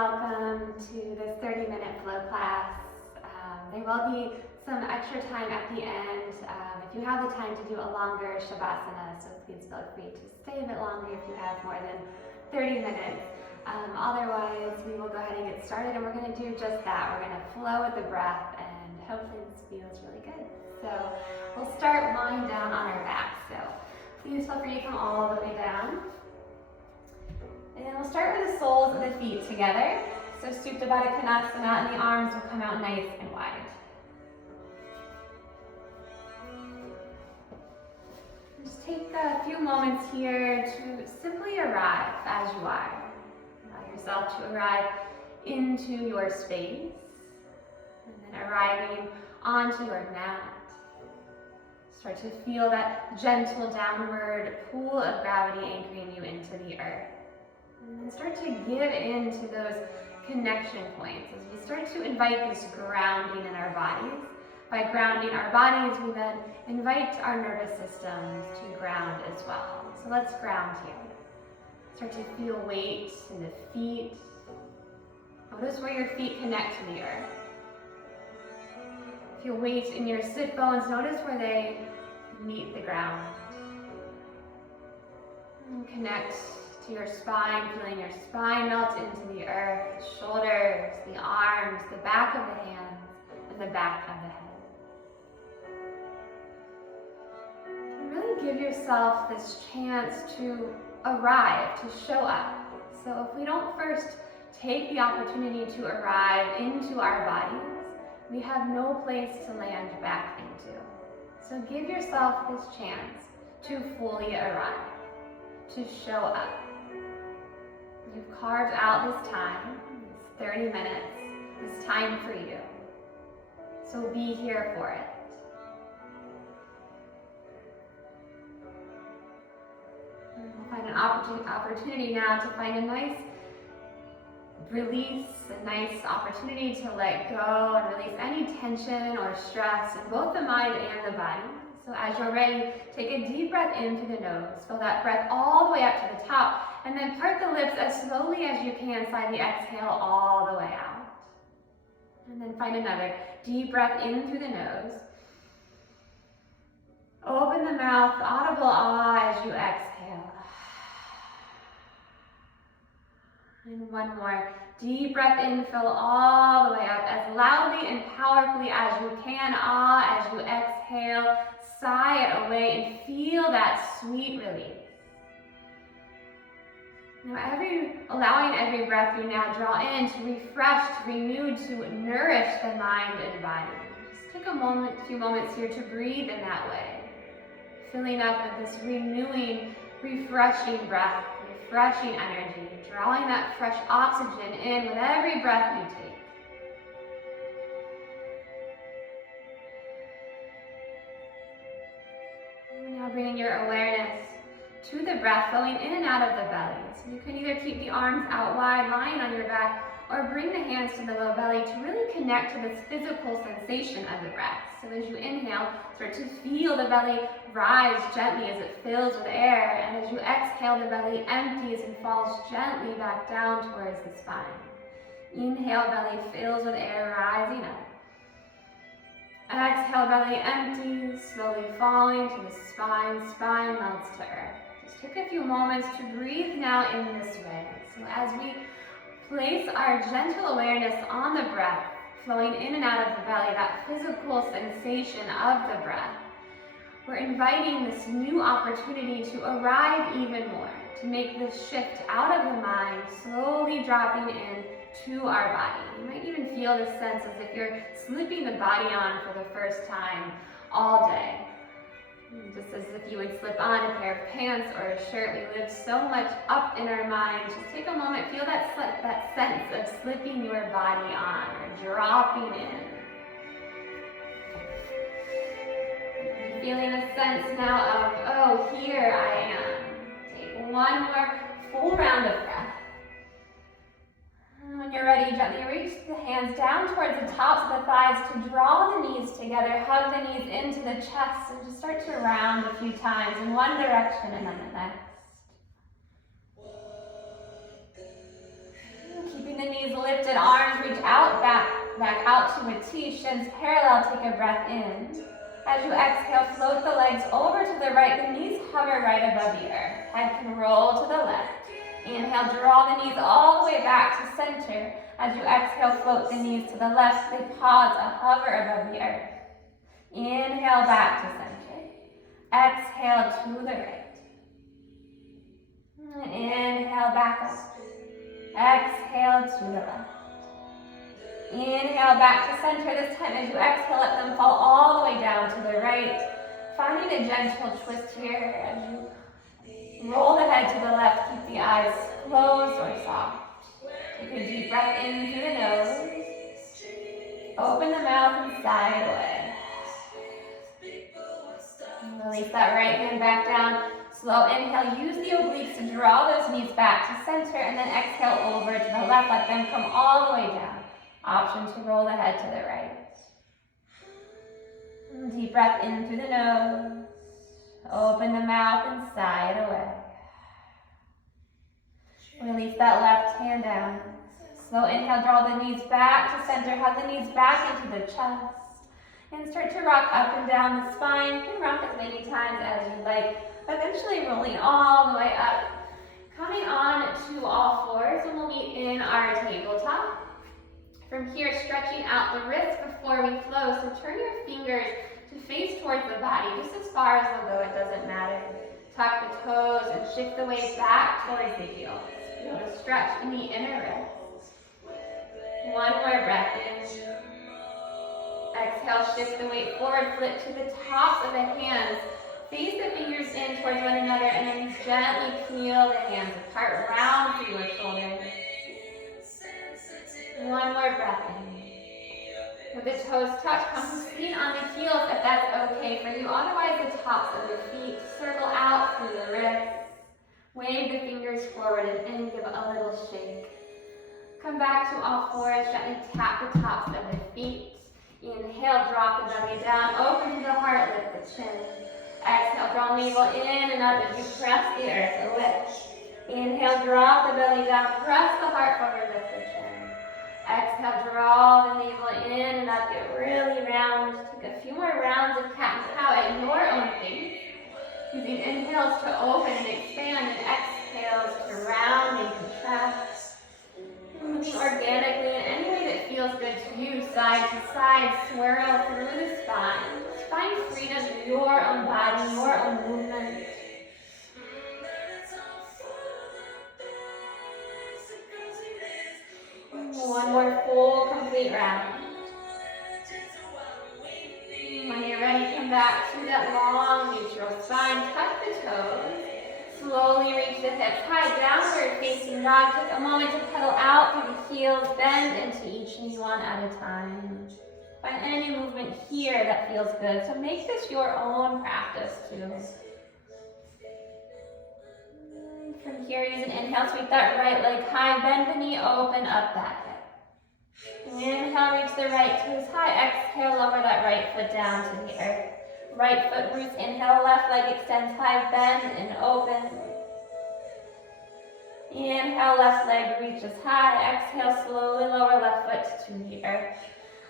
welcome to this 30-minute flow class. There will be some extra time at the end if you have the time to do a longer savasana, so please feel free to stay a bit longer if you have more than 30 minutes. Otherwise, we will go ahead and get started, and we're going to do just that. We're going to flow with the breath, and hopefully this feels really good. So we'll start lying down on our back. So please feel free to come all the way down. And we'll start with the soles of the feet together. So Supta Baddha Konasana, and the arms will come out nice and wide. Just take a few moments here to simply arrive as you are. Allow yourself to arrive into your space, and then arriving onto your mat. Start to feel that gentle downward pull of gravity anchoring you into the earth. And then start to give into those connection points as we start to invite this grounding in our bodies. By grounding our bodies, we then invite our nervous systems to ground as well. So let's ground here. Start to feel weight in the feet. Notice where your feet connect to the earth. Feel weight in your sit bones. Notice where they meet the ground. And connect to your spine, feeling your spine melt into the earth, the shoulders, the arms, the back of the hands, and the back of the head. And really give yourself this chance to arrive, to show up. So if we don't first take the opportunity to arrive into our bodies, we have no place to land back into. So give yourself this chance to fully arrive, to show up. You've carved out this time, this 30 minutes, this time for you. So be here for it. And we'll find an opportunity now to find a nice release, a nice opportunity to let go and release any tension or stress in both the mind and the body. So as you're ready, take a deep breath in through the nose. Fill that breath all the way up to the top, and then part the lips as slowly as you can. Slide the exhale all the way out. And then find another deep breath in through the nose. Open the mouth, audible ah as you exhale. And one more deep breath in, fill all the way up as loudly and powerfully as you can. Ah, as you exhale, sigh it away and feel that sweet release. Now allowing every breath you now draw in to refresh, to renew, to nourish the mind and body. Just take a few moments here to breathe in that way. Filling up with this renewing, refreshing breath, refreshing energy, drawing that fresh oxygen in with every breath you take. And now bringing your awareness to the breath flowing in and out of the belly. So you can either keep the arms out wide, lying on your back, or bring the hands to the low belly to really connect to this physical sensation of the breath. So as you inhale, start to feel the belly rise gently as it fills with air, and as you exhale, the belly empties and falls gently back down towards the spine. Inhale, belly fills with air, rising up. Exhale, belly empties, slowly falling to the spine, spine melts to earth. Just take a few moments to breathe now in this way. So as we place our gentle awareness on the breath, flowing in and out of the belly, that physical sensation of the breath, we're inviting this new opportunity to arrive even more, to make this shift out of the mind, slowly dropping in to our body. You might even feel this sense as if you're slipping the body on for the first time all day. Just as if you would slip on a pair of pants or a shirt. We live so much up in our mind. Just take a moment, feel that sense of slipping your body on or dropping in. Feeling a sense now of, oh, here I am. Take one more full round of breath. And when you're ready, gently reach the hands down towards the tops of the thighs to draw the knees together. Hug the knees into the chest and just start to round a few times in one direction and then the next. Keeping the knees lifted arms reach out, back out to a T, shins parallel, take a breath in. As you exhale, float the legs over to the right, the knees hover right above the earth. Head can roll to the left. Inhale, draw the knees all the way back to center. As you exhale, float the knees to the left, they pause, a hover above the earth. Inhale, back to center. Exhale to the right. Inhale, back up. Exhale to the left. Inhale, back to center. This time as you exhale, let them fall all the way down to the right. Finding a gentle twist here as you roll the head to the left. Keep the eyes closed or soft. Take a deep breath in through the nose. Open the mouth and sigh away. Release that right hand back down. Slow inhale. Use the obliques to draw those knees back to center, and then exhale over to the left. Let them come all the way down. Option to roll the head to the right. Deep breath in through the nose. Open the mouth and sigh it away. Release that left hand down. Slow inhale, draw the knees back to center. Hug the knees back into the chest. And start to rock up and down the spine. You can rock as many times as you like. Eventually rolling all the way up. Coming on to all fours, and we'll meet in our tabletop. From here, stretching out the wrists before we flow. So turn your fingers to face towards the body, just as far as they'll go, it doesn't matter. Tuck the toes and shift the weight back towards the heels. Feel the stretch in the inner wrist. One more breath in. Exhale, shift the weight forward, flip to the tops of the hands. Face the fingers in towards one another, and then gently peel the hands apart, round through your shoulders. One more breath in. With the toes touch, come to feet on the heels if that's okay for you. Otherwise, the tops of the feet circle out through the wrists. Wave the fingers forward and give a little shake. Come back to all fours, gently tap the tops of the feet. Inhale, drop the belly down, open to the heart, lift the chin. Exhale, draw navel in and up as you press the earth away. Inhale, drop the belly down, press the heart forward, lift the chin. Exhale, draw the navel in and up, get really round. Take a few more rounds of cat and cow at your own pace. Using inhales to open and expand and exhales to round and contract. Moving organically in any way that feels good to you, side to side, swirl through the spine. Find freedom in your own body, your own movement. One more full, complete round. When you're ready, come back to that long, neutral spine. Tuck the toes. Slowly reach the hips high, downward facing dog. Take a moment to pedal out through the heels. Bend into each knee one at a time. Find any movement here that feels good. So make this your own practice too. From here, use an inhale, sweep that right leg high. Bend the knee, open up that hip. Inhale, reach the right toes high. Exhale, lower that right foot down to the earth. Right foot roots, inhale, left leg extends high, bend and open. Inhale, left leg reaches high. Exhale, slowly lower left foot to the earth.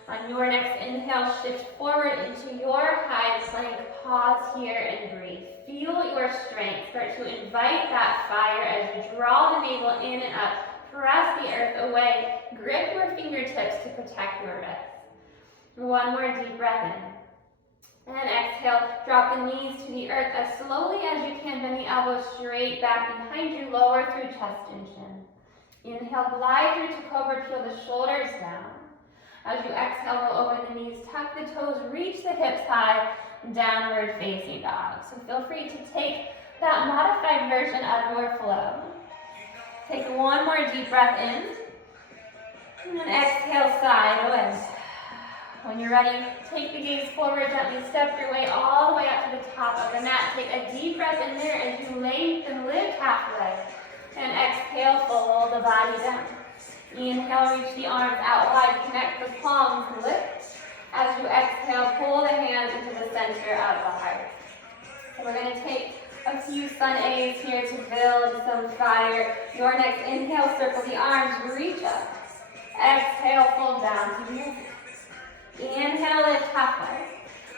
On your next inhale, shift forward into your high plank. Pause here and breathe. Feel your strength. Start to invite that fire as you draw the navel in and up. Press the earth away. Grip your fingertips to protect your wrists. One more deep breath in. And exhale, drop the knees to the earth as slowly as you can. Bend the elbows straight back behind you. Lower through chest and chin. Inhale, glide through to cobra. Peel the shoulders down. As you exhale, roll over the knees. Tuck the toes. Reach the hips high. Downward facing dog. So feel free to take that modified version of your flow. Take one more deep breath in. And exhale, side away. When you're ready, take the gaze forward, gently step your way all the way up to the top of the mat. Take a deep breath in there as you lengthen, lift halfway. And exhale, fold the body down. Inhale, reach the arms out wide, connect the palms, lift. As you exhale, pull the hands into the center of the heart. So we're going to take a few sun A's here to build some fire. Your next inhale, circle the arms, reach up. Exhale, fold down to your feet. Inhale, lift halfway.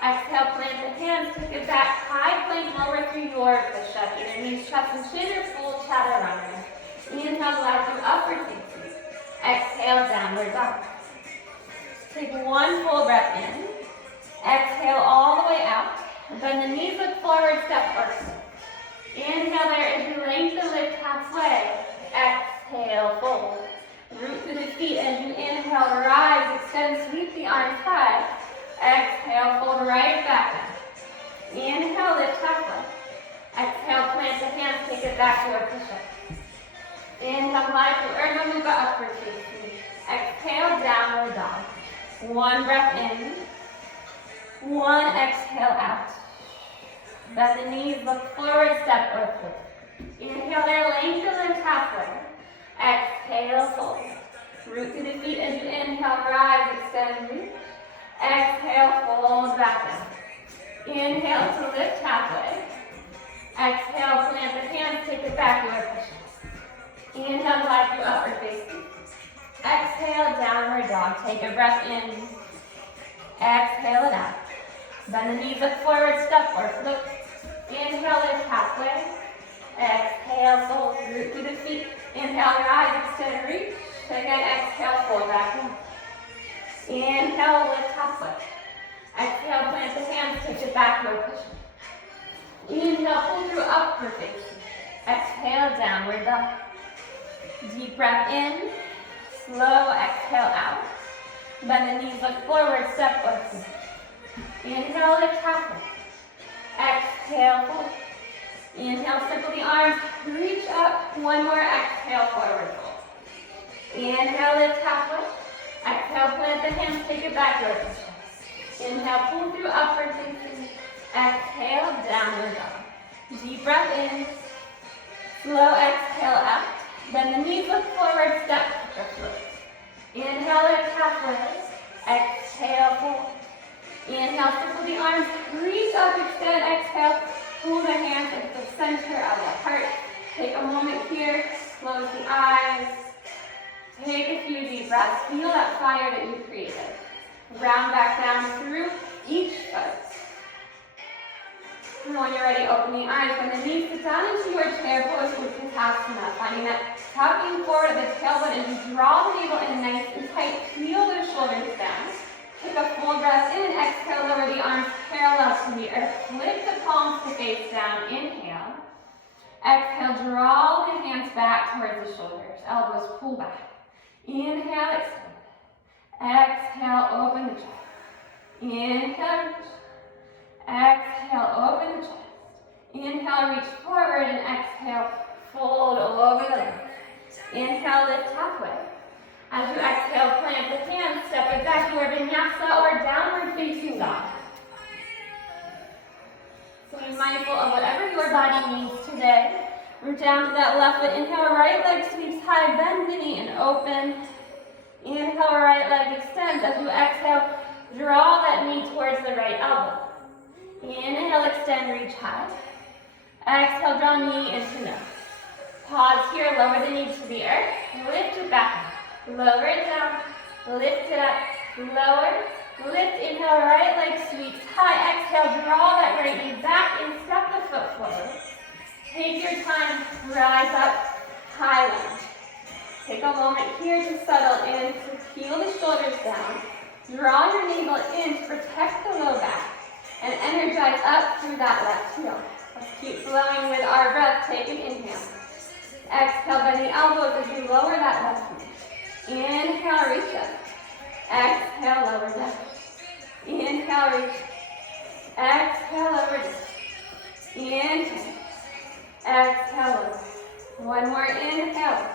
Exhale, plant the hands, take it back, high plank, lower through your push-up. Either knees, chest, and chin, or full chaturanga. Inhale, glide through upward facing. Exhale, downward dog. Take one full breath in. Exhale all the way out. Bend the knees, look forward, step first. Inhale there as you lengthen, lift halfway. Exhale, fold. Root through the feet as you inhale, rise, extend, sweep the arms high. Exhale, fold right back up. Inhale, lift halfway. Exhale, plant the hands, take it back to our push-up. Inhale, glide through Urdhva Mukha, upward facing. Exhale, downward dog. One breath in. One exhale out. Bend the knees, look forward, step or flip. Inhale there, lengthen, lift halfway. Exhale, fold. Root through the feet as you inhale, rise, extend, reach. Exhale, fold back down. Inhale to lift halfway. Exhale, plant the hands, take it back to our push-up. Inhale, glide through upward facing. Exhale, downward dog. Take a breath in. Exhale it out. Bend the knees, look forward, step or flip. Inhale, lift halfway. Exhale, fold, root through the feet. Inhale, rise, extend, reach. Again, exhale, fold back down. Inhale, lift halfway. Exhale, plant the hands, take it back to a push-up. Inhale, pull through upward facing. Exhale, downward dog. Deep breath in. Slow exhale out. Bend the knees, look forward, step or flip. Inhale, lift halfway. Exhale, fold. Inhale, circle the arms, reach up. One more, exhale, forward fold. Inhale, lift halfway. Exhale, plant the hands, take it back to our push-up. Inhale, pull through upward facing. Exhale, downward dog. Deep breath in. Slow exhale out. Bend the knees, look forward, step or flip. Inhale, lift halfway. Exhale, fold. Inhale, circle the arms, reach up, extend, exhale. Pull the hands into the center of the heart. Take a moment here, close the eyes. Take a few deep breaths. Feel that fire that you created. Round back down through each foot. And when you're ready, open the eyes. Bend the knees, sit down into your chair pose with Uttanasana. Finding that tucking forward of the tailbone as you draw the navel in nice and tight. Feel those shoulders down. Take a full breath in. Exhale, lower the arms parallel to the earth. Flip the palms to face down. Inhale. Exhale, draw the hands back towards the shoulders. Elbows pull back. Inhale, extend. Exhale, open the chest. Inhale, reach. Exhale, open the chest. Inhale, reach forward and exhale, fold over the legs. Inhale, lift halfway. As you exhale, plant the hands, step it back to our vinyasa or downward facing dog. So be mindful of whatever your body needs today. Root down to that left foot. Inhale, right leg sweeps high, bend the knee and open. Inhale, right leg extends. As you exhale, draw that knee towards the right elbow. Inhale, extend, reach high. Exhale, draw knee into nose. Pause here, lower the knee to the earth. Lift it back up. Lower it down. Lift it up. Lower. Lift. Inhale, right leg sweeps high. Exhale, draw that right knee back and step the foot forward. Take your time, rise up, high lunge. Take a moment here to settle in, to peel the shoulders down. Draw your navel in to protect the low back. And energize up through that left heel. Let's keep flowing with our breath. Take an inhale. Exhale, bend the elbows as you lower that left knee. Inhale, reach up. Exhale, lower down. Inhale, reach. Exhale, lower down. Inhale. Exhale, lower. One more inhale.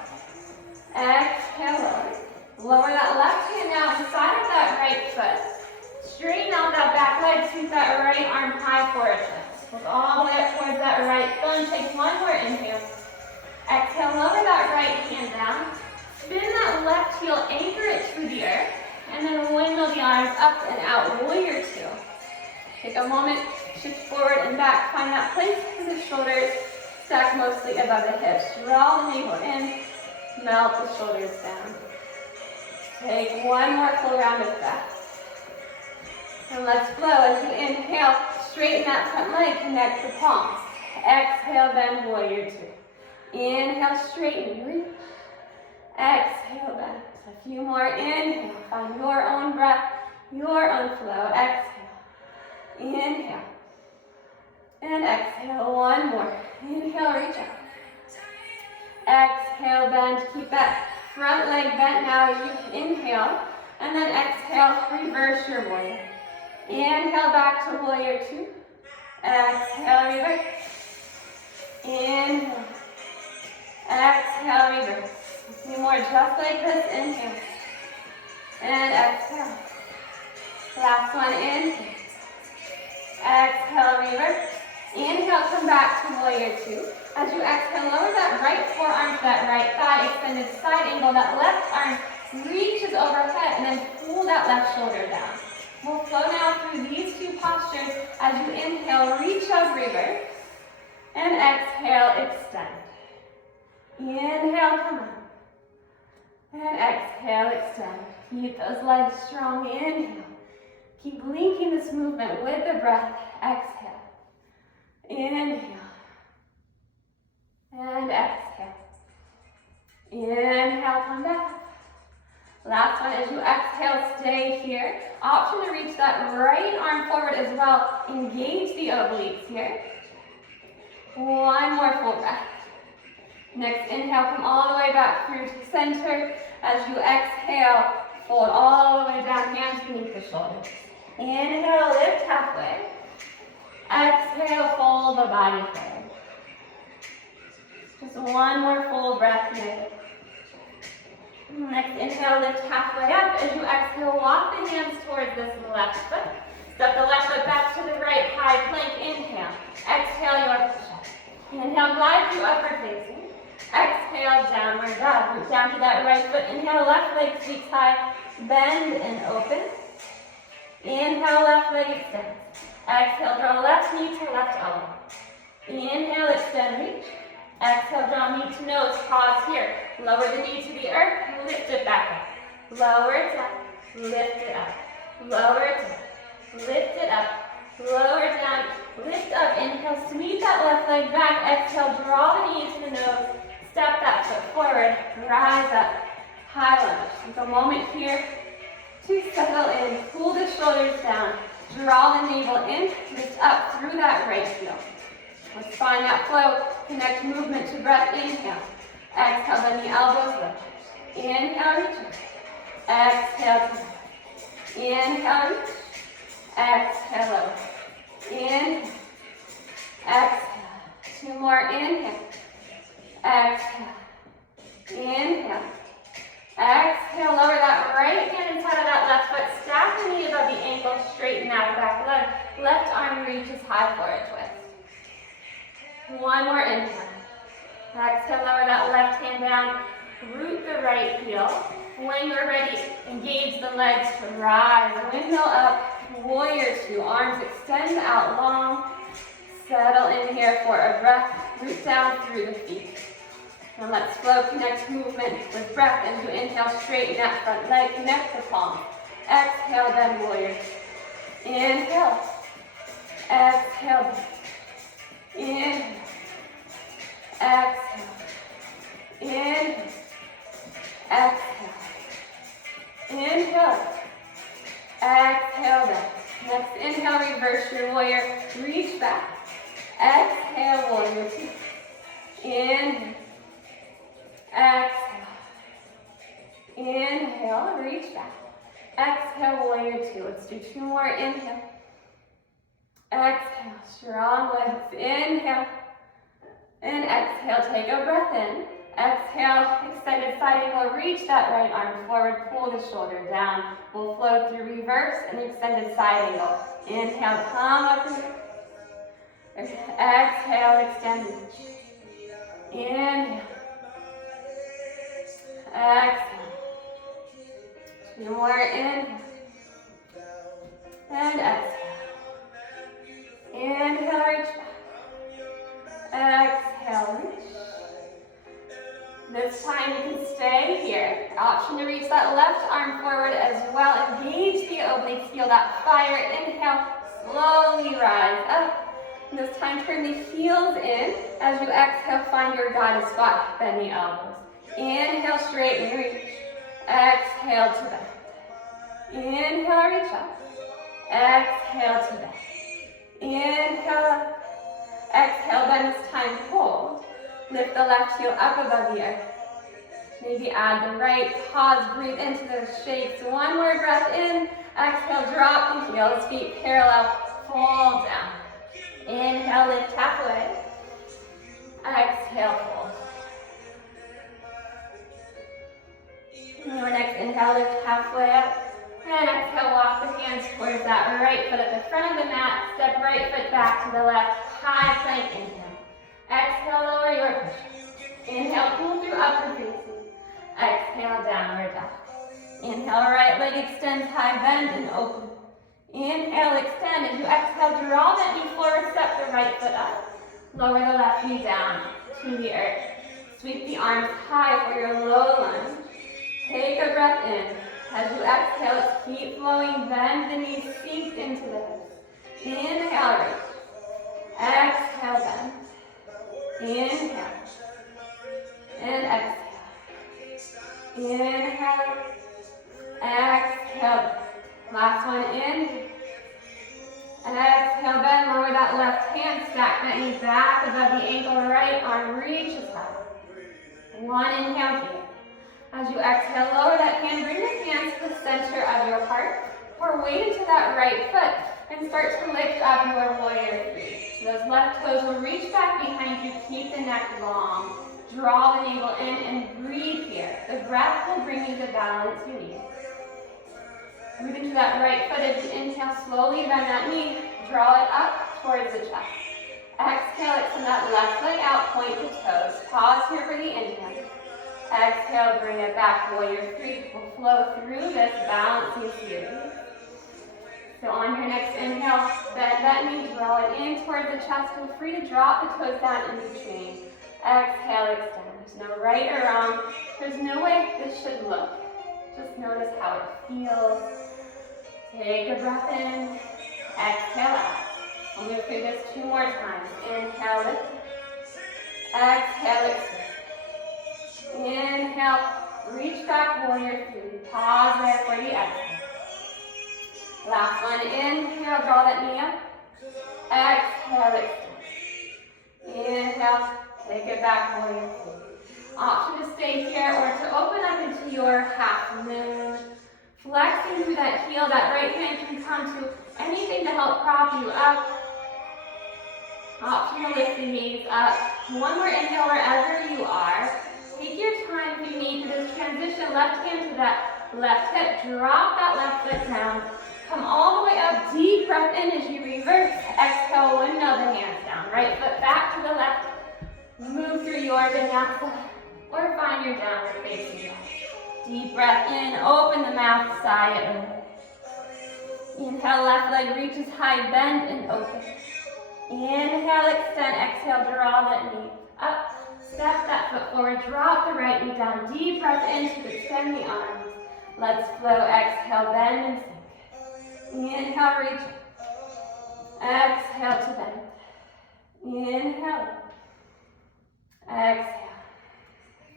Exhale, lower. Lower that left hand now inside of that right foot. Straighten out that back leg, sweep that right arm high for a twist. Look all the way up towards that right thumb. Take one more inhale. Exhale, lower that right hand down. Spin that left heel, anchor it to the earth, and then windmill the arms up and out, warrior two. Take a moment, shift forward and back. Find that place for the shoulders stacked mostly above the hips. Draw the navel in, melt the shoulders down. Take one more full round of breath. And let's flow as you inhale, straighten that front leg, connect the palms. Exhale, bend, warrior two. Inhale, straighten, reach. Exhale, bend. A few more, inhale, find your own breath, your own flow. Exhale, inhale, and exhale, one more. Inhale, reach out. Exhale, bend, keep that front leg bent now as you inhale, and then exhale, reverse your warrior. Inhale back to warrior two. Exhale, reverse. Inhale. Exhale, reverse. A few more just like this. Inhale. And exhale. Last one, inhale. Exhale, reverse. Inhale, come back to warrior two. As you exhale, lower that right forearm to that right thigh, extended side angle. That left arm reaches overhead, and then pull that left shoulder down. We'll flow now through these two postures. As you inhale, reach up, reverse. And exhale, extend. Inhale, come up. And exhale, extend. Keep those legs strong. Inhale. Keep linking this movement with the breath. Exhale. Inhale. And exhale. Inhale, come back. Last one, as you exhale, stay here. Option to reach that right arm forward as well. Engage the obliques here. One more full breath. Next inhale, come all the way back through to center. As you exhale, fold all the way down, hands beneath the shoulders. Inhale, lift halfway. Exhale, fold the body forward. Just one more full breath here. Next inhale, lift halfway up. As you exhale, walk the hands towards this left foot. Step the left foot back to the right, high plank. Inhale. Exhale, your push-up. Inhale, glide through upward facing. Exhale, downward dog. Root down to that right foot. Inhale, left leg sweeps high. Bend and open. Inhale, left leg extends. Exhale, draw left knee to left elbow. Inhale, extend, reach. Exhale, draw knee to nose. Pause here. Lower the knee to the earth. Lift it back up. Lower it up. Lift it up. Lower it up. Lift it up. Lower it down. Lift up. Inhale, sweep that left leg back. Exhale, draw the knee to the nose. Step that foot forward. Rise up. High lunge. Take a moment here to settle in. Pull the shoulders down. Draw the navel in. Lift up through that right heel. Let's find that flow. Connect movement to breath. Inhale. Exhale, bend the elbows lift. Inhale, reach. Exhale, come. Inhale, reach. Exhale, lower. Inhale. Exhale. Two more. Inhale. Exhale. Inhale. Exhale, lower that right hand inside of that left foot. Stack the knee above the ankle. Straighten that back leg. Left arm reaches high for a twist. One more inhale. Exhale, lower that left hand down. Root the right heel. When you're ready, engage the legs to rise. Windmill up. Warrior two. Arms extend out long. Settle in here for a breath. Root down through the feet. And let's flow, connect movement with breath. As you inhale, straighten that front leg. Connect the palms. Exhale, bend warrior. Inhale. Exhale. Inhale. Exhale. Inhale. Exhale. Inhale. Exhale down. Next inhale, reverse your warrior. Reach back. Exhale, warrior two. Inhale. Exhale. Inhale, reach back. Exhale, warrior two. Let's do two more. Inhale. Exhale, strong legs. Inhale. And exhale, take a breath in. Exhale, extended side angle, reach that right arm forward, pull the shoulder down. We'll flow through reverse and extended side angle. Inhale, come up and exhale, extend. Inhale. Exhale. Two more, inhale. And exhale. Inhale, reach back. Exhale, reach. This time you can stay here. Option to reach that left arm forward as well. Engage the obliques, feel that fire. Inhale, slowly rise up. And this time turn the heels in. As you exhale, find your guided spot. Bend the elbows. Inhale, straighten, reach. Exhale to bend. Inhale, reach up. Exhale to bend. Inhale up. Exhale, bend. This time hold. Lift the left heel up above the earth. Maybe add the right. Pause, breathe into those shapes. One more breath in. Exhale, drop the heels, feet parallel, fall down. Inhale, lift halfway. Exhale, fold. Your next inhale, lift halfway up. And exhale, walk the hands towards that right foot at the front of the mat. Step right foot back to the left. High plank, inhale. Exhale, lower your push. Inhale, pull through upward facing. Exhale, downward dog. Inhale, right leg extends, high bend and open. Inhale, extend. As you exhale, draw that knee forward, step the right foot up. Lower the left knee down to the earth. Sweep the arms high for your low lunge. Take a breath in. As you exhale, keep flowing, bend the knees, sink into the hips. Inhale, reach. Exhale, bend. Inhale. And exhale. Inhale. Exhale. Last one in. Exhale, bend, lower that left hand, stack that knee back above the ankle, right arm reaches up. One inhale here. As you exhale, lower that hand, bring the hands to the center of your heart, or weight into that right foot, and start to lift up your warrior three. Those left toes will reach back behind you, keep the neck long. Draw the navel in and breathe here. The breath will bring you the balance you need. Move into that right foot. As you inhale, slowly bend that knee. Draw it up towards the chest. Exhale, extend that left leg out, point the toes. Pause here for the inhale. Exhale, bring it back. Warrior three will flow through this balancing series. So on your next inhale, bend that knee, draw it in towards the chest. Feel free to drop the toes down in between. Exhale, extend. There's no right or wrong. There's no way this should look. Just notice how it feels. Take a breath in. Exhale out. We'll move through this 2 more times. Inhale, lift. Exhale, extend. Inhale, reach back, warrior three. Pause there for the exhale. Last one, inhale, draw that knee up. Exhale, extend. Inhale, take it back, warrior three. Option to stay here or to open up into your half moon. Flexing through that heel, that right hand can come to anything to help prop you up. Option to lift the knees up. One more inhale wherever you are. Take your time if you need to this transition. Left hand to that left hip. Drop that left foot down. Come all the way up. Deep breath in as you reverse. Exhale, windmill the hands down. Right foot back to the left. Move through your vinyasa or find your downward facing dog. Deep breath in. Open the mouth. Sigh it away. Inhale, left leg reaches high. Bend and open. Inhale, extend. Exhale, draw that knee up. Step that foot forward, drop the right knee down. Deep breath in to extend the arms. Let's flow. Exhale, bend and sink. Inhale, reach. Exhale to bend. Inhale. Exhale.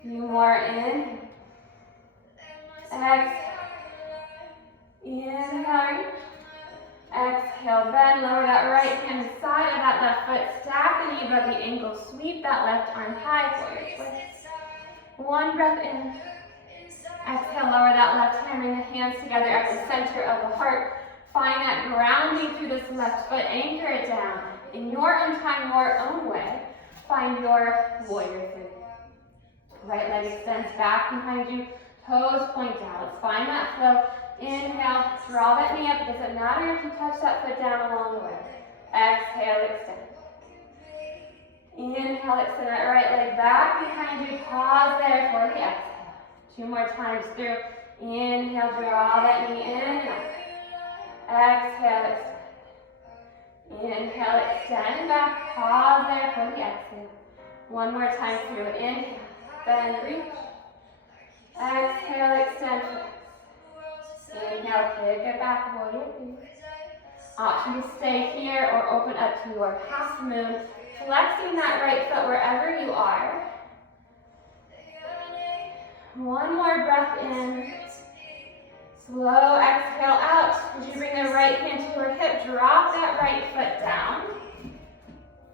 Few more in. Exhale. Inhale, reach. Exhale, bend, lower that right hand side of that left foot. Stack the knee above the ankle. Sweep that left arm high for your twist. One breath in. Exhale, lower that left hand. Bring the hands together at the center of the heart. Find that grounding through this left foot. Anchor it down. In your own time, your own way, find your warrior three. Right leg extends back behind you. Toes point down. Let's find that flow. Inhale, draw that knee up. It doesn't matter if you touch that foot down along the way. Exhale, extend. Inhale, extend that right leg back behind you. Pause there for the exhale. 2 more times through. Inhale, draw that knee in and out. Exhale, extend. Inhale, extend back. Pause there for the exhale. 1 more time through. Inhale, bend, reach. Exhale, back, warrior three. Option to stay here or open up to your half moon, flexing that right foot wherever you are. One more breath in. Slow exhale out. As you bring the right hand to your hip, drop that right foot down.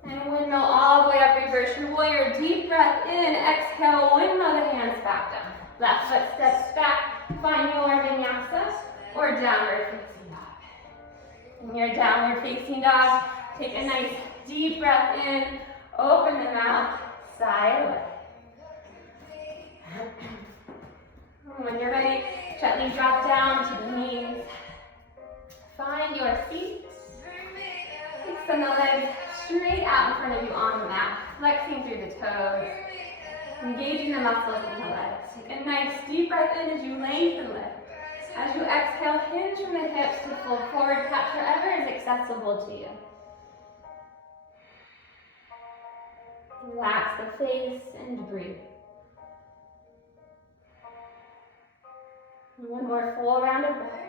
And windmill all the way up, reverse your warrior. Deep breath in, exhale, windmill the hands back down. Left foot steps back, find your vinyasa or downward facing dog. In your downward facing dog, take a nice deep breath in, open the mouth, sigh away. When you're ready, gently drop down to the knees. Find your feet. Extend the legs straight out in front of you on the mat, flexing through the toes, engaging the muscles in the legs. Take a nice deep breath in as you lengthen the legs. As you exhale, hinge from the hips to fold forward, catch wherever is accessible to you. Relax the face and breathe. One more full round of breath.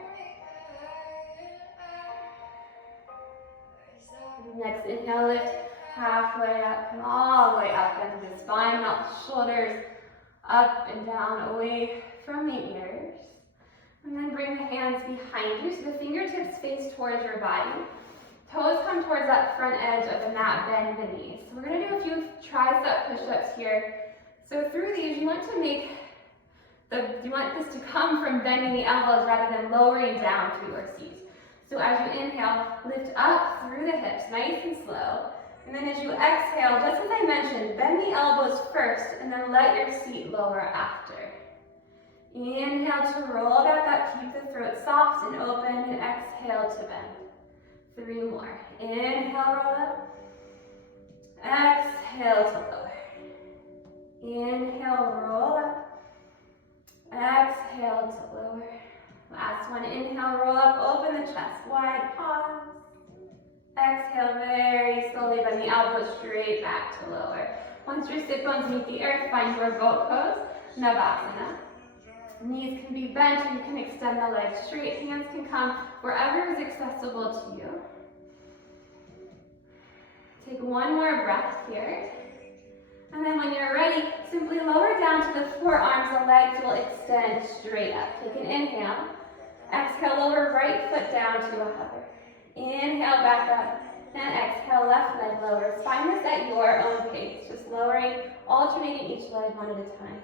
Next inhale, lift halfway up, come all the way up into the spine, melt the shoulders up and down, away from the ears. And then bring the hands behind you so the fingertips face towards your body. Toes come towards that front edge of the mat, bend the knees. So we're going to do a few tricep push-ups here. So through these, you want this to come from bending the elbows rather than lowering down to your seat. So as you inhale, lift up through the hips, nice and slow. And then as you exhale, just as I mentioned, bend the elbows first and then let your seat lower after. Inhale to roll back up, keep the throat soft and open, and exhale to bend. 3 more. Inhale, roll up. Exhale to lower. Inhale, roll up. Exhale to lower. Last one, inhale, roll up, open the chest wide, pause. Exhale very slowly, bend the elbows straight back to lower. Once your sit bones meet the earth, find your boat pose, Navasana. Knees can be bent, you can extend the legs straight, hands can come wherever is accessible to you. Take one more breath here. And then when you're ready, simply lower down to the forearms, the legs will extend straight up. Take an inhale. Exhale, lower right foot down to a hover. Inhale, back up. And exhale, left leg lowers. Find this at your own pace, just lowering, alternating each leg one at a time.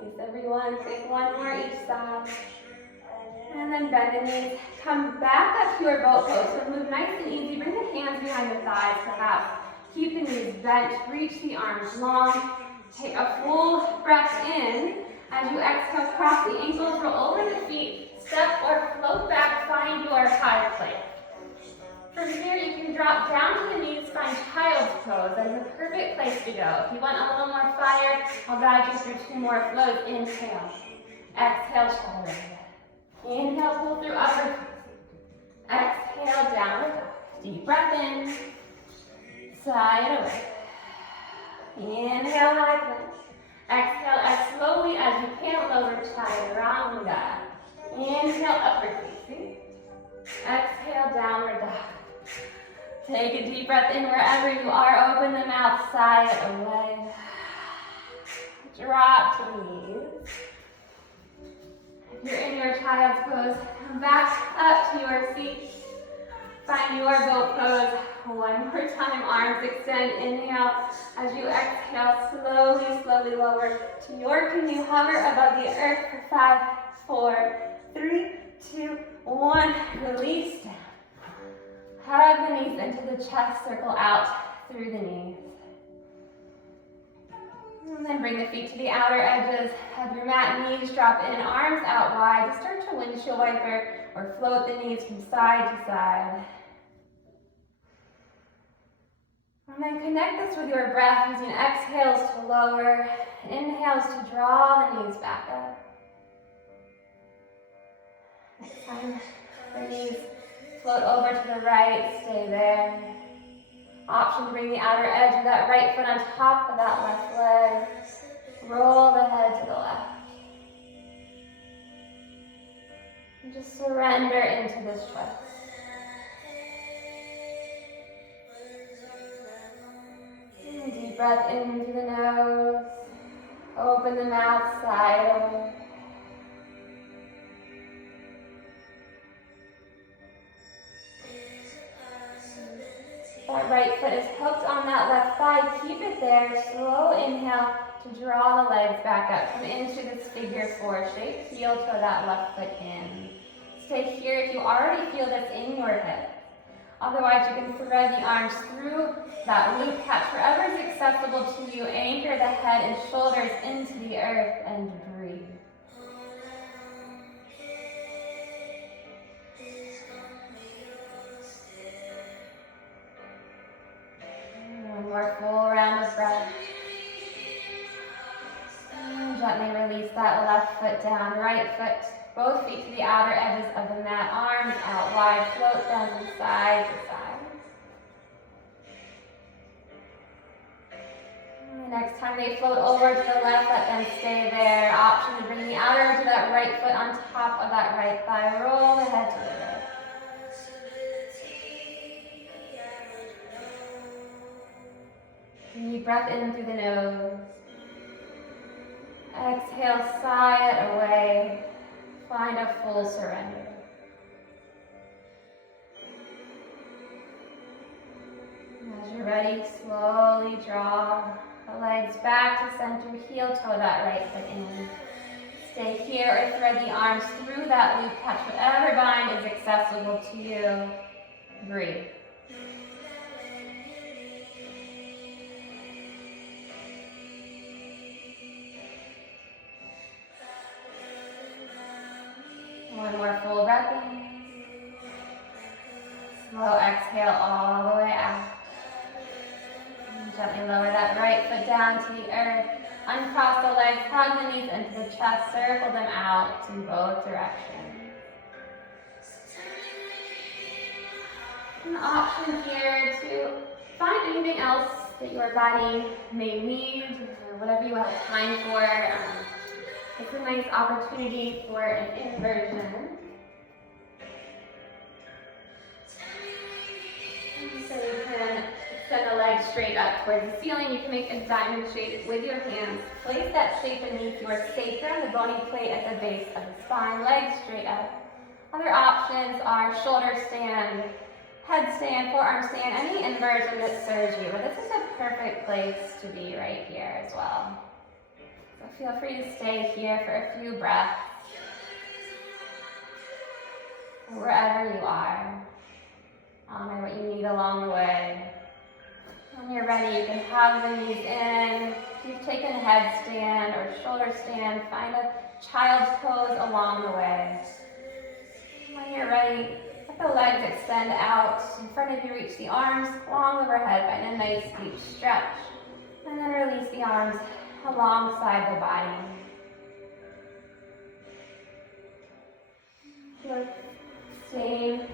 Nice, everyone. Take one more each side. And then bend the knees. Come back up to your boat pose. So move nice and easy. Bring the hands behind the thighs, perhaps. Keep the knees bent. Reach the arms long. Take a full breath in. As you exhale, cross the ankles, roll over the feet. Step or float back. Find your high plank. From here, you can drop down to the knees, find child's pose. That is a perfect place to go. If you want a little more fire, I'll guide you through 2 more flows. Inhale. Exhale, shoulder. Inhale, pull through upper. Exhale, downward dog. Deep breath in. Sigh it away. Inhale, high plank. Exhale, as slowly as you can, lower chaturanga. Inhale, upward facing. Exhale, downward dog. Take a deep breath in wherever you are. Open the mouth, sigh it away. Drop to knees. If you're in your child's pose, come back up to your feet. Find your boat pose. One more time, arms extend. Inhale. As you exhale, slowly, slowly lower to your canoe. Hover above the earth for 5, 4, 3, 2, 1. Release down. Hug the knees into the chest, circle out through the knees. And then bring the feet to the outer edges of your mat, knees drop in, arms out wide. Start to windshield wiper or float the knees from side to side. And then connect this with your breath using exhales to lower, inhales to draw the knees back up. Next time, the knees float over to the right, stay there. Option to bring the outer edge of that right foot on top of that left leg. Roll the head to the left. And just surrender into this twist. And deep breath in through the nose. Open the mouth side. That right foot is hooked on that left thigh. Keep it there. Slow inhale to draw the legs back up. Come into this figure four shape. Heel toe that left foot in. Stay here if you already feel this in your hip. Otherwise, you can thread the arms through that loop. Catch wherever is accessible to you. Anchor the head and shoulders into the earth and breathe. One more full round of breath. And gently release that left foot down, right foot. Both feet to the outer edges of the mat, arms out wide, float them from side to side. And the next time they float over to the left, let them stay there. Option to bring the outer edge of that right foot on top of that right thigh. Roll the head to the right. Deep breath in through the nose. Exhale, sigh it away. Find a full surrender. As you're ready, slowly draw the legs back to center, heel toe that right foot in. Stay here or thread the arms through that loop. Catch whatever bind is accessible to you. Breathe. One more full breath in. Slow exhale all the way out. And gently lower that right foot down to the earth. Uncross the legs, hug the knees into the chest, circle them out in both directions. An option here to find anything else that your body may need, or whatever you have time for. It's a nice opportunity for an inversion. So you can extend the legs straight up towards the ceiling. You can make a diamond shape with your hands. Place that shape beneath your sacrum, the bony plate at the base of the spine, legs straight up. Other options are shoulder stand, head stand, forearm stand, any inversion that serves you. But this is a perfect place to be right here as well. So feel free to stay here for a few breaths, wherever you are. Honor what you need along the way. When you're ready, you can hug the knees in. If you've taken a headstand or shoulder stand, find a child's pose along the way. When you're ready, let the legs extend out. In front of you, reach the arms long overhead. Find a nice deep stretch. And then release the arms alongside the body. You're staying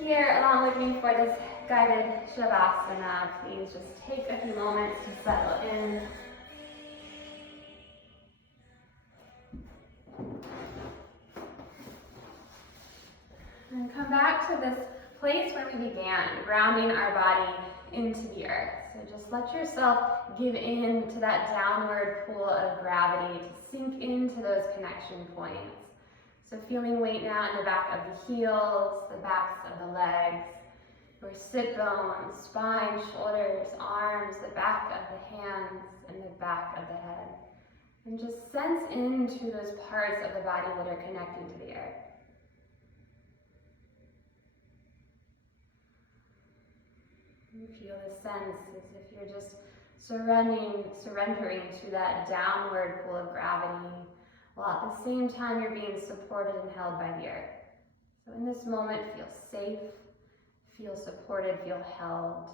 here along with me for this guided savasana. Please just take a few moments to settle in. And come back to this place where we began, grounding our body into the earth. So just let yourself give in to that downward pull of gravity to sink into those connection points. So feeling weight now in the back of the heels, the backs of the legs, your sit bones, spine, shoulders, arms, the back of the hands, and the back of the head. And just sense into those parts of the body that are connecting to the earth. You feel the sense as if you're just surrendering to that downward pull of gravity, while at the same time you're being supported and held by the earth. So in this moment, feel safe, feel supported, feel held.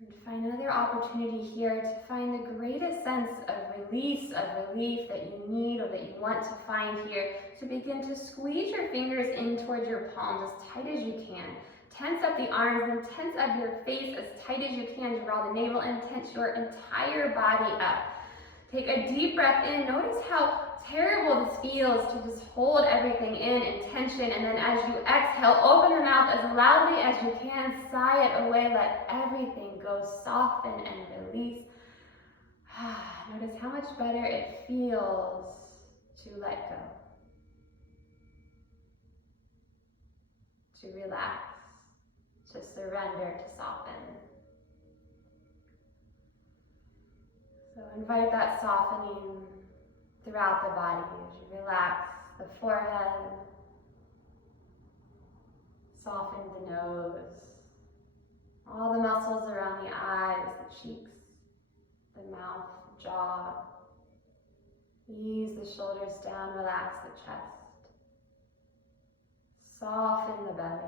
And find another opportunity here to find the greatest sense of release, of relief that you need or that you want to find here. So begin to squeeze your fingers in towards your palms as tight as you can. tense up the arms and tense up your face as tight as you can. Draw the navel in, tense your entire body up. Take a deep breath in. Notice how terrible this feels to just hold everything in tension, and then as you exhale, open the mouth as loudly as you can, sigh it away, let everything go, soften and release. Notice how much better it feels to let go, to relax, to surrender, to soften. So invite that softening throughout the body as you relax the forehead, soften the nose, all the muscles around the eyes, the cheeks, the mouth, jaw. Ease the shoulders down, relax the chest. Soften the belly.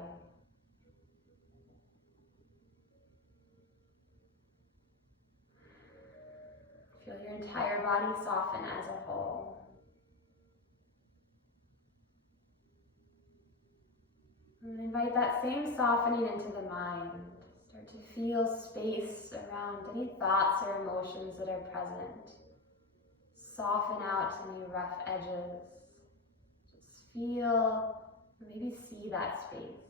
Feel your entire body soften as a whole. And invite that same softening into the mind. Start to feel space around any thoughts or emotions that are present. Soften out any rough edges. Just feel, maybe see that space.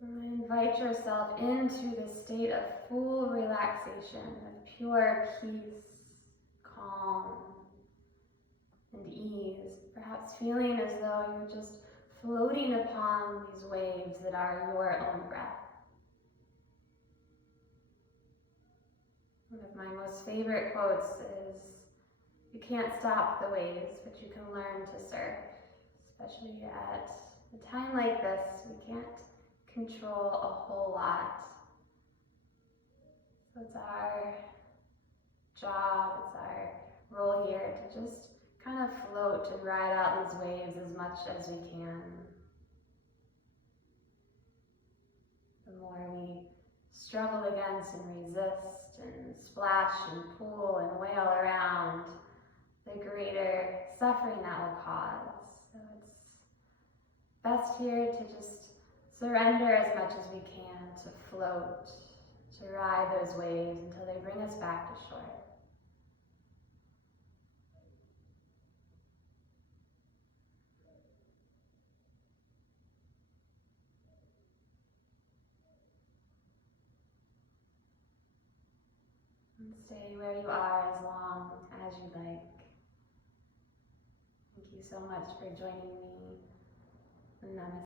And invite yourself into the state of full relaxation, of pure peace, calm, and ease. Perhaps feeling as though you're just floating upon these waves that are your own breath. One of my most favorite quotes is, "You can't stop the waves, but you can learn to surf." Especially at a time like this, we can't control a whole lot. So it's our job, it's our role here to just kind of float and ride out these waves as much as we can. The more we struggle against and resist and splash and pull and wail around, the greater suffering that will cause. So it's best here to just surrender as much as we can, to float, to ride those waves until they bring us back to shore. And stay where you are as long as you like. Thank you so much for joining me. Namaste.